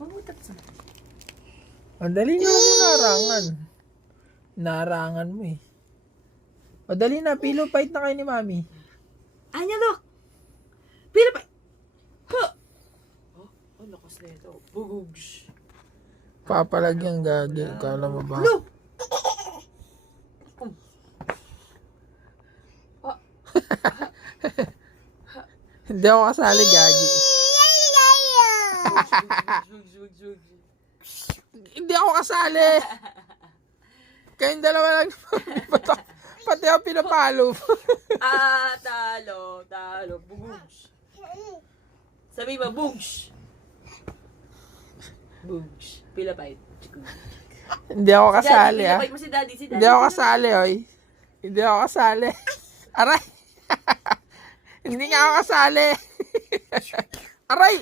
Mamutat sa. Ang dali na mo narangan. Narangan mo eh. O dali na, pillow fight na kayo ni Mami. Anya, look! Pila pa! Ha! Oh, ang lakas na ito. Bugugs. Papalagyan gagi. Kala mo ba? Look! Hindi ako kasali gagi. Hindi ako kasali. Kayong dalawa lang. Pati ako pinapalo. Talo. Bugugs. Sabi mo, bugs. Bugs. Pila pa ito. Hindi ako kasali ah. Mo si daddy. Hindi ako kasali oy. Hindi ako kasali. Aray. Hindi nga ako kasali. Aray.